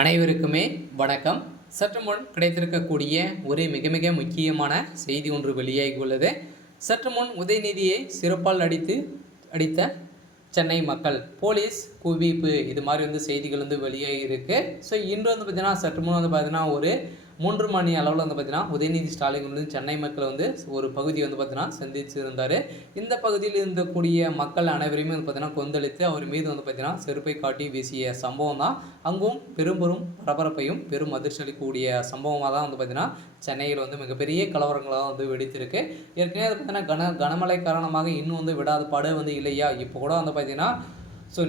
அனைவருக்குமே வணக்கம். சற்று முன் கிடைத்திருக்கக்கூடிய ஒரு மிக மிக முக்கியமான செய்தி ஒன்று வெளியாகி உள்ளது. சற்று முன் உதயநிதியை சிறப்பால் அடித்த சென்னை மக்கள் போலீஸ் குவிப்பு இது மாதிரி செய்திகள் வெளியாகி இருக்கு. ஸோ இன்று பார்த்தீங்கன்னா சற்று முன் பார்த்தீங்கன்னா ஒரு 3 மணி அளவில் பார்த்தீங்கன்னா உதயநிதி ஸ்டாலின் சென்னை மக்களை ஒரு பகுதி பார்த்தீங்கன்னா சந்திச்சிருந்தார். இந்த பகுதியில் இருந்தக்கூடிய மக்கள் அனைவரையுமே பார்த்தீங்கன்னா கொந்தளித்து அவர் மீது பார்த்தீங்கன்னா செருப்பை காட்டி வீசிய சம்பவம் தான் அங்கும் பெரும் பரபரப்பையும் பெரும் அதிர்ச்சி அளிக்கக்கூடிய சம்பவமாக தான் பார்த்தீங்கன்னா சென்னையில் மிகப்பெரிய கலவரங்களாக வெடித்திருக்கு. ஏற்கனவே பார்த்தீங்கன்னா கனமழை காரணமாக இன்னும் விடாத பாடு இல்லையா, இப்போ கூட பார்த்தீங்கன்னா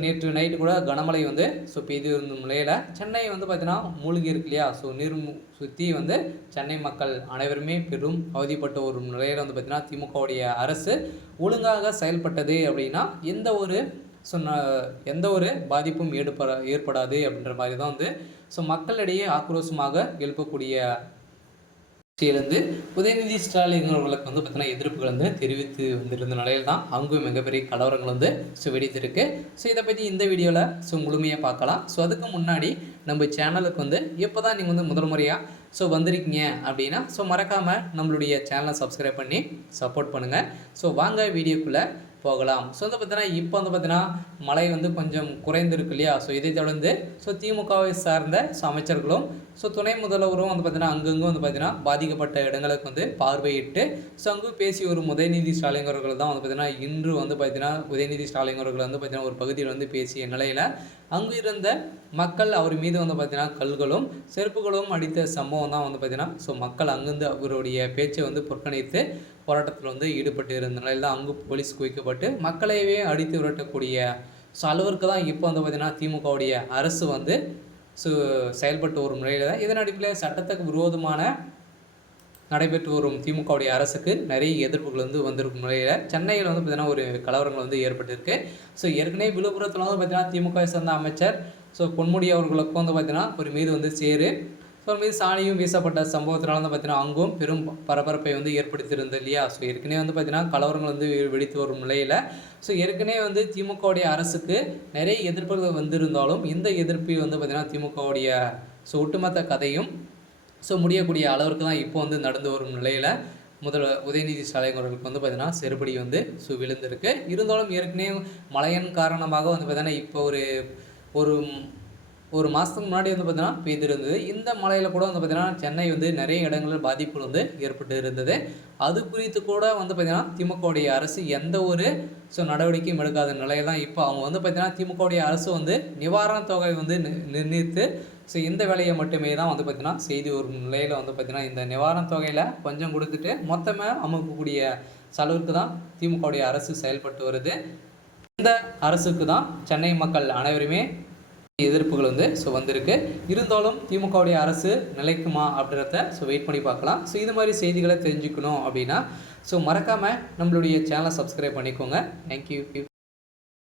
நேற்று நைட்டு கூட கனமழை பெய்து இருந்த நிலையில் சென்னை பார்த்தீங்கன்னா மூழ்கி இருக்கு இல்லையா. நீர் சுற்றி சென்னை மக்கள் அனைவருமே பெரும் அவதிப்பட்ட ஒரு நிலையில் பார்த்தீங்கன்னா திமுகவுடைய அரசு ஒழுங்காக செயல்பட்டது அப்படின்னா எந்த ஒரு பாதிப்பும் ஏற்படாது அப்படின்ற மாதிரி தான் மக்களிடையே ஆக்ரோஷமாக எழுப்பக்கூடிய உதயநிதி ஸ்டாலின் அவர்களுக்கு பார்த்தீங்கன்னா எதிர்ப்புகள் தெரிவித்து வந்திருந்த நிலையில் தான் அங்கும் மிகப்பெரிய கலவரங்கள் வெடித்திருக்கு. இதை பற்றி இந்த வீடியோவில் முழுமையாக பார்க்கலாம். அதுக்கு முன்னாடி நம்ம சேனலுக்கு எப்போ தான் நீங்கள் முதல் முறையாக வந்திருக்கீங்க அப்படின்னா மறக்காமல் நம்மளுடைய சேனலை சப்ஸ்கிரைப் பண்ணி சப்போர்ட் பண்ணுங்கள். வாங்க வீடியோக்குள்ளே போகலாம். பார்த்தீங்கன்னா இப்போ பார்த்தீங்கன்னா மழை கொஞ்சம் குறைந்திருக்கு இல்லையா. இதை தொடர்ந்து திமுகவை சார்ந்த அமைச்சர்களும் துணை முதல்வரும் பார்த்தீங்கன்னா அங்கங்கே பார்த்தீங்கன்னா பாதிக்கப்பட்ட இடங்களுக்கு பார்வையிட்டு அங்கு பேசி ஒரு உதயநிதி ஸ்டாலின் அவர்கள் தான் பார்த்தீங்கன்னா இன்று பார்த்தீங்கன்னா உதயநிதி ஸ்டாலின் அவர்கள் பார்த்தீங்கன்னா ஒரு பகுதியில் பேசிய நிலையில் அங்கு இருந்த மக்கள் அவர் மீது பார்த்தீங்கன்னா கல்களும் செருப்புகளும் அடித்த சம்பவம் தான் பார்த்தீங்கன்னா மக்கள் அங்கிருந்து அவருடைய பேச்சை புறக்கணித்து போராட்டத்தில் ஈடுபட்டு இருந்த நிலையில் தான் அங்கு போலீஸ் குவிக்கப்பட்டு மக்களையே அடித்து விரட்டக்கூடிய அளவிற்கு தான் இப்போ பார்த்தீங்கன்னா திமுகவுடைய அரசு செயல்பட்டு வரும் நிலையில் தான் இதன் அடிப்படையில் சட்டத்துக்கு விரோதமான நடைபெற்று வரும் திமுகவுடைய அரசுக்கு நிறைய எதிர்ப்புகள் வந்திருக்கும் நிலையில் சென்னையில் பார்த்தீங்கன்னா ஒரு கலவரங்கள் ஏற்பட்டிருக்கு. ஏற்கனவே விழுப்புரத்தில் பார்த்தீங்கன்னா திமுகவை சேர்ந்த அமைச்சர் பொன்முடி அவர்களுக்கும் பார்த்தீங்கன்னா ஒரு மீது சேரு மீது சாணியும் வீசப்பட்ட சம்பவத்தினால பார்த்தீங்கன்னா அங்கும் பெரும் பரபரப்பை ஏற்படுத்தியிருந்தது இல்லையா. ஏற்கனவே பார்த்தீங்கன்னா கலவரங்கள் வெடித்து வரும் நிலையில் ஏற்கனவே திமுகவுடைய அரசுக்கு நிறைய எதிர்ப்புகள் வந்திருந்தாலும் இந்த எதிர்ப்பு பார்த்தீங்கன்னா திமுகவுடைய ஒட்டுமொத்த கதையும் முடியக்கூடிய அளவிற்கு தான் இப்போ நடந்து வரும் நிலையில் உதயநிதி ஸ்டாலின் அவர்களுக்கு பார்த்தீங்கன்னா செருப்படி விழுந்திருக்கு. இருந்தாலும் ஏற்கனவே மழையின் காரணமாக பார்த்தீங்கன்னா இப்போ ஒரு மாதத்துக்கு முன்னாடி பார்த்தீங்கன்னா பெய்திருந்தது. இந்த மழையில் கூட பார்த்தீங்கன்னா சென்னை நிறைய இடங்களில் பாதிப்புகள் ஏற்பட்டு இருந்தது. அது குறித்து கூட பார்த்தீங்கன்னா திமுகவுடைய அரசு எந்த ஒரு நடவடிக்கையும் எடுக்காத நிலையில் தான் இப்போ அவங்க பார்த்தீங்கன்னா திமுகவுடைய அரசு நிவாரணத் தொகை நிர்ணயித்து இந்த வேலையை மட்டுமே தான் பார்த்தீங்கன்னா செய்தி ஒரு நிலையில் பார்த்தீங்கன்னா இந்த நிவாரணத் தொகையில் கொஞ்சம் கொடுத்துட்டு மொத்தமாக அமுக்கக்கூடிய செலவுக்கு தான் திமுகவுடைய அரசு செயல்பட்டு வருது. இந்த அரசுக்கு தான் சென்னை மக்கள் அனைவருமே எதிர்ப்புகள் வந்திருக்கு. இருந்தாலும் திமுகவுடைய அரசு நிலைக்குமா அப்படின்றத வெயிட் பண்ணி பார்க்கலாம். இது மாதிரி செய்திகளை தெரிஞ்சுக்கணும் அப்படின்னா மறக்காமல் நம்மளுடைய சேனலை சப்ஸ்கிரைப் பண்ணிக்கோங்க. தேங்க்யூ.